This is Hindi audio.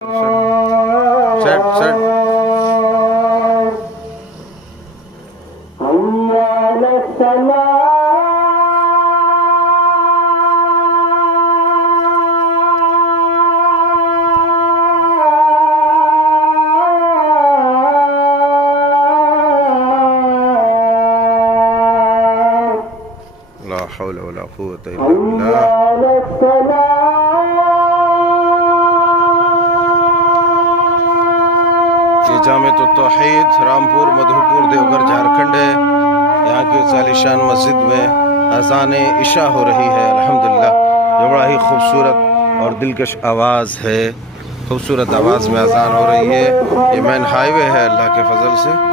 सेट सेट ला हौला वला कुव्वता इल्ला बिल्लाह। ये जामे तो तौहीद रामपुर मधुपुर देवघर झारखंड है। यहाँ की सालिशान मस्जिद में अज़ान इशा हो रही है। अल्हम्दुलिल्लाह, ये बड़ा ही खूबसूरत और दिलकश आवाज़ है। खूबसूरत आवाज़ में अज़ान हो रही है। ये मेन हाईवे है अल्लाह के फजल से।